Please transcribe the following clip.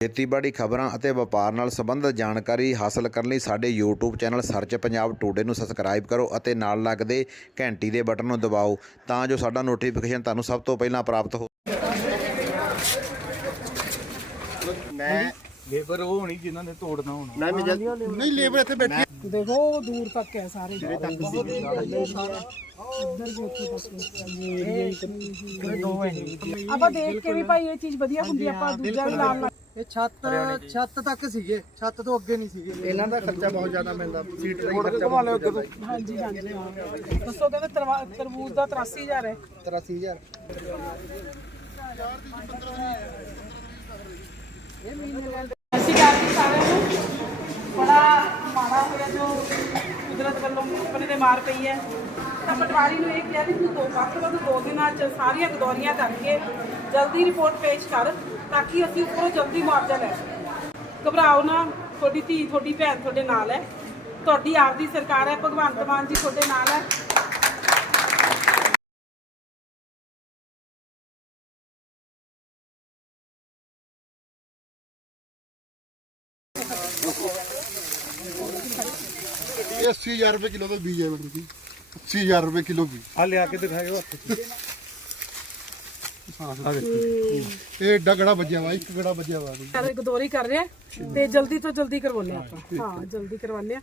ਖੇਤੀਬਾੜੀ ਖਬਰਾਂ ਅਤੇ ਵਪਾਰ ਨਾਲ ਸੰਬੰਧਿਤ ਜਾਣਕਾਰੀ ਹਾਸਲ ਕਰਨ ਲਈ ਸਾਡੇ YouTube channel search Punjab today ਨੂੰ ਸਬਸਕ੍ਰਾਈਬ ਕਰੋ ਅਤੇ ਨਾਲ ਲੱਗਦੇ ਘੰਟੀ ਦੇ ਬਟਨ ਨੂੰ ਦਬਾਓ ਤਾਂ ਜੋ ਸਾਡਾ ਨੋਟੀਫਿਕੇਸ਼ਨ ਤੁਹਾਨੂੰ ਸਭ ਤੋਂ ਪਹਿਲਾਂ ਪ੍ਰਾਪਤ ਹੋ ਮੈਂ ਲੇਬਰ ਉਹ ਹੋਣੀ ਜਿਨ੍ਹਾਂ ਨੇ ਤੋੜਨਾ ਹੋਣਾ। ਮੈਂ ਨਹੀਂ ਲੇਬਰ ਇੱਥੇ ਬੈਠੀ ਦੇਖੋ ਉਹ ਦੂਰ ਤੱਕ ਹੈ ਸਾਰੇ। ਇੱਧਰ ਵੀ ਉੱਥੇ ਤੱਕ ਆਪਾਂ ਦੇਖ ਕੇ ਵੀ ਭਾਈ ਇਹ ਚੀਜ਼ ਵਧੀਆ ਹੁੰਦੀ ਆਪਾਂ ਦੂਜਾ ਵੀ ਲਾਉਣ ਲੱਗ ਇਹ ਛੱਤ ਛੱਤ ਤੱਕ ਸੀਗੇ ਛੱਤ ਤੋਂ ਅੱਗੇ ਨਹੀਂ ਸੀਗੇ। ਇਹਨਾਂ ਦਾ ਖਰਚਾ ਬਹੁਤ ਜ਼ਿਆਦਾ ਪੈਂਦਾ ਸੀਟ ਦਾ ਖਰਚਾ ਘੁਮਾ ਲਿਓ ਅੱਗੇ ਤੋਂ। ਹਾਂਜੀ ਹਾਂਜੀ ਹਾਂ। ਦੱਸੋ ਕਹਿੰਦੇ ਤਰਬੂਜ ਦਾ 83000 ਹੈ। 83000 ਅਸੀਂ ਕਰਦੇ ਸਾਰਿਆਂ ਨੂੰ ਬੜਾ ਮਾੜਾ ਹੋਇਆ ਜੋ ਕੁਦਰਤ ਵੱਲੋਂ ਆਪਣੇ ਤੇ ਮਾਰ ਪਈ ਹੈ। ਤਾਂ ਪਟਵਾਰੀ ਨੂੰ ਇਹ ਕਿਹਾ ਵੀ ਤੂੰ ਦੋ ਵੱਧ ਤੋਂ ਵੱਧ ਦੋ ਦਿਨਾਂ ਚ ਸਾਰੀਆਂ ਗਦੌਰੀਆਂ ਕਰਕੇ ਜਲਦੀ ਰਿਪੋਰਟ ਪੇਸ਼ ਕਰ ਤਾਂ ਕਿ ਅਸੀਂ ਉੱਪਰੋਂ ਜਲਦੀ ਮੁਆਵਜ਼ਾ ਲੈ ਸਕੀਏ। ਘਬਰਾਓ ਨਾ, ਤੁਹਾਡੀ ਧੀ, ਤੁਹਾਡੀ ਭੈਣ ਤੁਹਾਡੇ ਨਾਲ ਹੈ। ਤੁਹਾਡੀ ਆਪਦੀ ਸਰਕਾਰ ਹੈ, ਭਗਵੰਤ ਮਾਨ ਜੀ ਤੁਹਾਡੇ ਨਾਲ ਹੈ। 80000 ਰੁਪਏ ਕਿਲੋ ਦਾ ਬੀਜ ਹੈ ਮਤਲਬ ਕਿ। 80000 ਰੁਪਏ ਕਿਲੋ ਬੀਜ। ਆ ਲਿਆ ਕੇ ਦਿਖਾਇਓ ਹੱਥ 'ਚ। ਇਹ ਏਡਾ ਗੜਾ ਵੱਜਿਆ ਵਾ ਇੱਕ ਗੜਾ ਵੱਜਿਆ ਵਾ। ਸਾਰੇ ਗਦੌਰੀ ਕਰ ਰਿਹਾ ਤੇ ਜਲਦੀ ਤੋਂ ਜਲਦੀ ਕਰਵਾਉਂਦੇ ਆਪਾਂ। ਹਾਂ ਜਲਦੀ ਕਰਵਾਉਂਦੇ ਆ